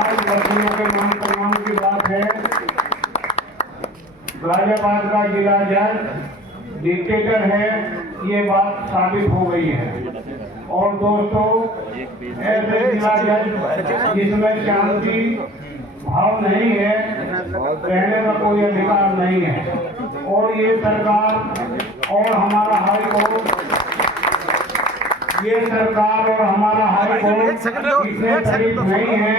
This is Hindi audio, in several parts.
आज वकीलों के मान सम्मान की बात है। गाजियाबाद का जिला जज डिक्टेटर है, ये बात साबित हो गई है। और दोस्तों, ऐसे जिला जज जिसमें शांति भाव नहीं है, रहने का कोई अधिकार नहीं है। और ये सरकार और हमारा हाई कोर्ट, ये सरकार और हमारा हाई कोर्ट इसमें शरीक नहीं है।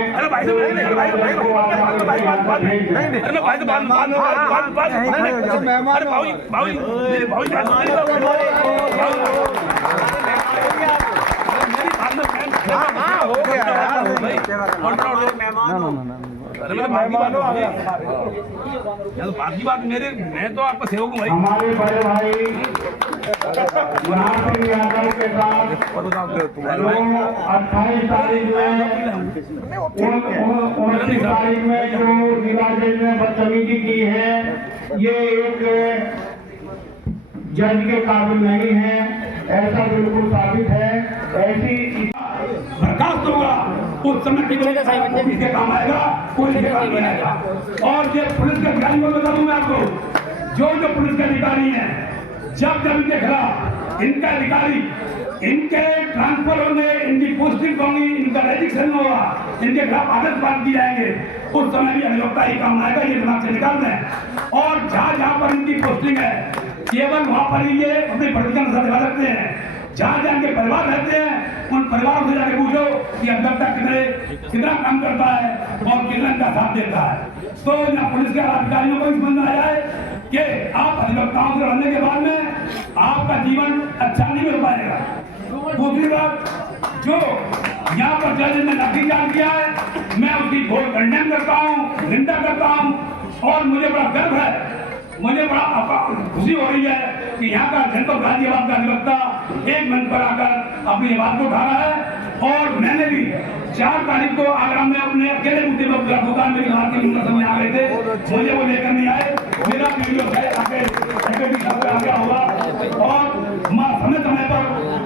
बाकी बात मेरे, मैं तो आपका सेवक हूँ भाई। हमारे बड़े भाई नाथ सिंह यादव के साथ 28 तारीख में 29 तारीख में जो जिला जज ने बदतमीजी की है, ये एक जज के काबिल नहीं है, ऐसा बिल्कुल साबित है। ऐसी बर्खास्त होगा उस समय किसके काम आएगा, कोई काम नहीं आएगा। और ये पुलिस के अधिकारी को बता दूं मैं आपको, जो पुलिस के अधिकारी हैं, जब इनके खिलाफ इनका अधिकारी, इनके ट्रांसफर होंगे, इनकी पोस्टिंग होगी, इनका रजिस्ट्रेशन होगा, इनके खिलाफ आदेश पास किए जाएंगे, उस समय भी अधिवक्ता ही काम आएगा, ये दिमाग से निकाल दें। और जहाँ जहाँ पर इनकी पोस्टिंग है, केवल वहाँ पर ही ये अपनी भर्ती का नजर दिखा सकते हैं। जहाँ जहाँ के परिवार रहते हैं, उन परिवारों से जाके पूछो कि अधिवक्ता कितना काम करता है और कितना इनका साथ देता है। तो यहाँ पुलिस के अधिकारियों को इस बंदा आया है कि आप अधिवक्ताओं से लड़ने के बाद में आपका जीवन अच्छा नहीं हो पाएगा। दूसरी बात, जो यहाँ पर जज ने लाठीचार्ज किया है, मैं उसकी घोर खंडन करता हूँ, निंदा करता हूँ। और मुझे बड़ा गर्व है, मुझे बड़ा खुशी हो रही है कि यहाँ का जनपद गाजियाबाद का अधिवक्ता एक मंच पर आकर अपनी बात को उठा रहा है। और मैंने भी 4 तारीख को आगरा में अपने अकेले मुद्दे पर दुकान मेरी बात की समय आ गए थे, मुझे वो लेकर नहीं आए। मेरा वीडियो आ गया होगा। और समय समय पर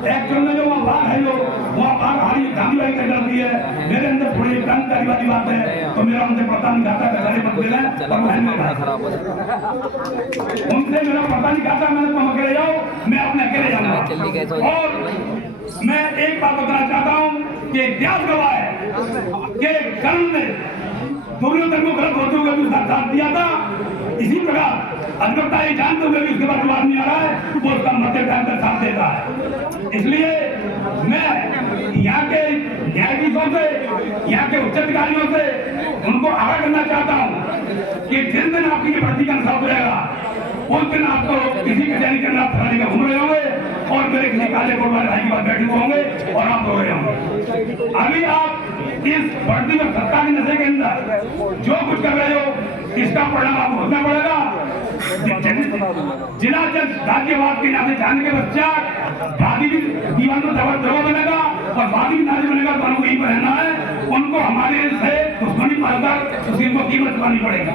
एक्चुअल में जो वहाँ बात है, जो वहाँ बात हमारी गांधी भाई कर जाती है, मेरे अंदर थोड़ी क्रांतिकारी वाली बात है, तो मेरा उनसे पता नहीं खाता उनसे मेरा पता नहीं खाता। मैंने तुम अकेले जाओ, मैं अपने अकेले जाऊंगा। और मैं एक बात बताना चाहता हूँ कि इतिहास गवाह है कि कर्ण ने दुर्योधन को गलत होते हुए भी उसका साथ दिया था। इसी प्रकार अधिवक्ता ये जानते हुए भी उसके बाद जवाब नहीं आ रहा है, वो उसका मध्य टाइम का साथ देता है। इसलिए मैं यहाँ के न्यायाधीशों से, यहाँ के उच्च अधिकारियों से उनको आगाह करना चाहता हूँ कि जिस दिन आपकी ये भर्ती का इंसाफ हो जाएगा, उस दिन आपको किसी कचहरी के अंदर थाने में घूम रहे होंगे और मेरे किसी काले कोट वाले भाई के पास बैठे हुए होंगे और आप रो रहे होंगे। अभी आप इस भर्ती में सत्ता के नशे के अंदर जो कुछ कर रहे हो, इसका परिणाम आपको भुगतना पड़ेगा। जिला जज गाजियाबाद के नाते जाने के पश्चात बाकी भी दीवान को दबाव बनेगा और बाकी भी नाते बनेगा, तो उनको यहीं पर रहना है। उनको हमारे से दुश्मनी पालकर उसी को कीमत चुकानी पड़ेगी।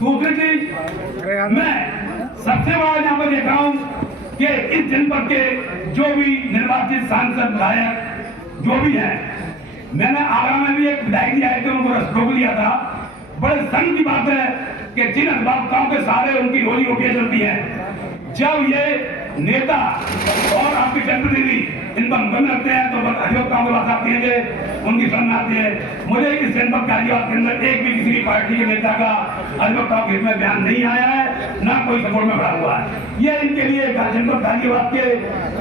दूसरी चीज, मैं सबसे बड़ा यहाँ पर देख रहा हूँ कि इस जनपद के जो भी निर्वाचित सांसद विधायक जो भी हैं, मैंने आगरा में भी एक विधायक जी आए थे, उनको रोक लिया था। बड़े संग की बात है कि जिन अधिवक्ताओं के सारे उनकी रोजी रोटियां चलती हैं, जब ये नेता और आपके जनप्रतिनिधि इन पर मुकदमे रखते हैं, तो अधिवक्ताओं के पास आती है, उनकी शरण आती है। मुझे इस जनपद गाजियाबाद के अंदर एक भी किसी पार्टी के नेता का अधिवक्ताओं के हित में बयान नहीं आया है, ना कोई सपोर्ट में खड़ा हुआ है। ये इनके लिए जनपद गाजियाबाद के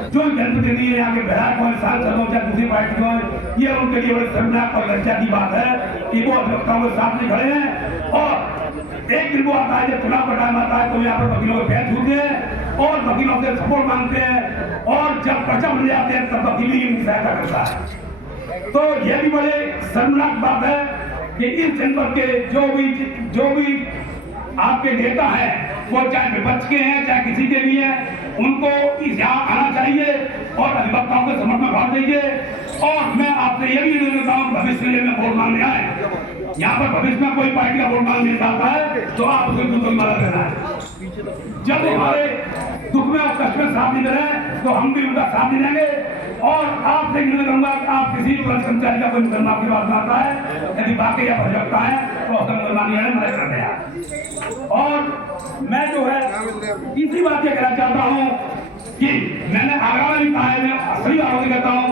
जो जनप्रतिनिधि है, यहाँ के विधायक हो, सांसद हो, चाहे दूसरी पार्टी हो, ये उनके लिए बड़े शर्मनाक और लज्जा की बात है कि वो अधिवक्ताओं के साथ नहीं खड़े हैं। और एक दिन वो आता है जब चुनाव का टाइम आता है, तो यहाँ पर वकीलों के पैर छूते हैं और वकीलों से सपोर्ट मांगते हैं, और जब पर्चा बन जाते हैं तब वकील ही उनकी सहायता करता है। तो यह भी बड़े शर्मनाक बात है कि इस जनपद के जो भी आपके नेता हैं, वो चाहे विपक्ष के हैं चाहे किसी के भी हैं, उनको यहाँ आना चाहिए और अधिवक्ताओं के समर्थन में भाग दीजिए। और मैं आपसे ये भी निवेदन करता हूँ, भविष्य में वोट मांगने आए, यहाँ पर भविष्य में कोई पार्टी का वोट मांगने आता है तो आप उसको बिल्कुल मदद करना है। जब हमारे दुख में और कष्ट में साथ नहीं दे रहे तो हम भी उनका साथ नहीं देंगे। और आपसे निवेदन करूंगा कि आप किसी भी पुलिस कर्मचारी का कोई मुकदमा आपके पास आता है, यदि वाकई या भजकता है तो उसका मुकदमा मदद करते हैं। और मैं जो है इसी बात ये कहना चाहता हूँ कि मैंने आगरा में भी कहा है, मैं असली आरोप करता हूँ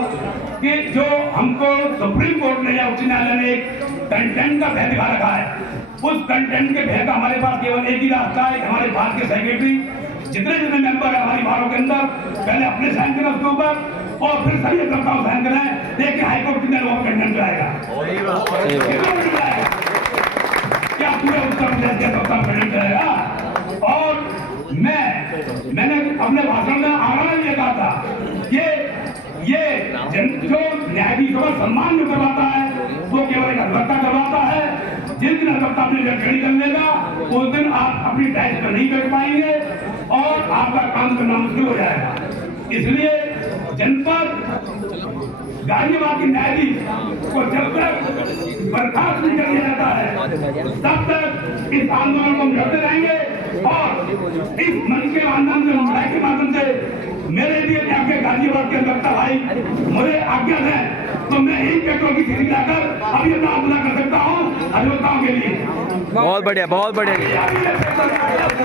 कि जो हमको सुप्रीम कोर्ट ने या उच्च न्यायालय ने एक कंटेंट का भय दिखा रखा है, उस कंटेंट के भय का हमारे पास केवल एक ही रास्ता है। हमारे भारत के सेक्रेटरी जितने जितने मेंबर है हमारी बारों के अंदर पहले अपने साइन करें उसके ऊपर और फिर सभी अधिवक्ताओं साइन करें। देखिए हाईकोर्ट कितने लोगों का कंटेंट आएगा, क्या पूरे उत्तर प्रदेश के अधिवक्ताओं का कंटेंट आएगा। और मैंने अपने भाषण में आगरा में ये कहा था ये जो न्यायाधीशों का सम्मान जो करवाता है वो केवल एक अधिवक्ता करवाता है। जिस दिन अधिवक्ता अपनी लड़की कर लेगा उस दिन आप अपनी डाइट पर नहीं बैठ पाएंगे और आपका काम करना मुश्किल हो जाएगा। इसलिए जनपद गाजियाबाद के न्यायाधीश को जब तक बर्खास्त नहीं कर दिया जाता है तब तक इस आंदोलन को हम लड़ते रहेंगे। और इस मन के आंदोलन से लड़ाई के माध्यम से मेरे लिए आपके गाजियाबाद के अधिवक्ता भाई मुझे आज्ञा दें तो मैं एक पेट्रोल की थैली लाकर अभी अपना आंदोलन कर सकता हूँ अधिवक्ताओं के लिए। बहुत बढ़िया, बहुत बढ़िया,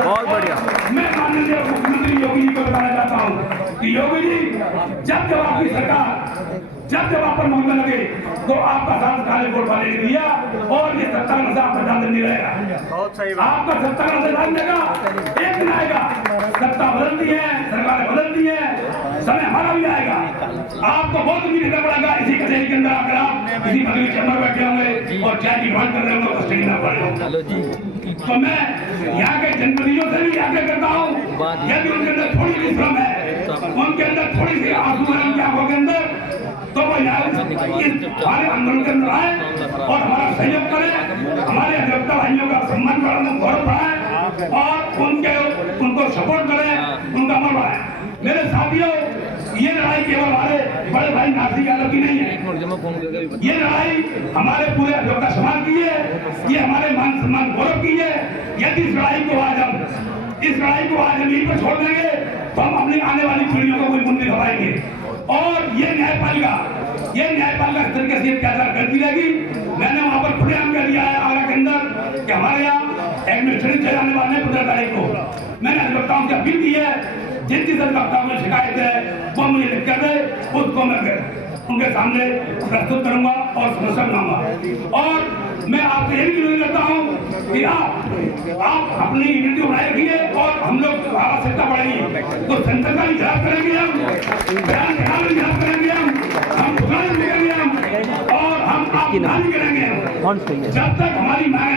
बहुत बढ़िया। मैं माननीय मुख्यमंत्री योगी जी को बताना चाहता हूँ कि योगी जी जब आपकी सरकार जब आप पर मामला लगे तो आपका साथ काले वोट वाले ने दिया और ये 70 नशा आपका दान नहीं रहेगा। बहुत सही बात। आपका 70 नशा दान देगा, एक दिन आएगा, सत्ता बदलती है, सरकारें बदलती है, समय हमारा भी आएगा। आपको बहुत उम्मीद करना पड़ेगा इसी कचहरी के अंदर आकर आप इसी बदली चैम्बर बैठे होंगे और चाय की डिमांड कर रहे होंगे उससे ना पड़ेगा। तो मैं यहाँ के जनप्रतिनिधियों से भी आग्रह करता हूँ यदि उनके अंदर थोड़ी सी श्रम है, उनके अंदर थोड़ी सी आंसू है उनकी आंखों के अंदर, तो वो हमारे आंदोलन के अंदर आए और हमारा सहयोग करें, हमारे अधिवक्ता भाइयों का सम्मान बढ़ाने गौरव बढ़ाए और उनको सपोर्ट करें, उनका मन बढ़ाए। मेरे साथियों, ये लड़ाई केवल हमारे बड़े भाई नासिक यादव की नहीं है, ये लड़ाई हमारे पूरे अधिवक्ता समाज की है, ये हमारे मान सम्मान गौरव की है। यदि इस लड़ाई को आज हम यहीं पर छोड़ देंगे तो हम अपनी आने वाली पीढ़ियों को कोई मुंडी दबाएंगे। और ये न्यायपालिका इस तरीके से अत्याचार करती रहेगी। मैंने वहां पर खुलेआम कह दिया है आगरा के अंदर कि हमारे यहाँ एडमिनिस्ट्रेटिव चले जाने वाले 15 तारीख को मैंने अधिवक्ताओं से अपील की है, जिन जिस अधिवक्ताओं में शिकायत है वो मुझे लिख कर दे, उसको मैं उनके सामने प्रस्तुत करूंगा और समस्या बनाऊंगा। और मैं आपसे यही निवेदन करता हूँ कि आप अपनी यूनिटी बनाए रखिए और हम लोग आवश्यकता पड़ेगी तो सेंटर का भी जवाब करेंगे, हम जवाब करेंगे, हम और हम आप करेंगे जब तक हमारी मांग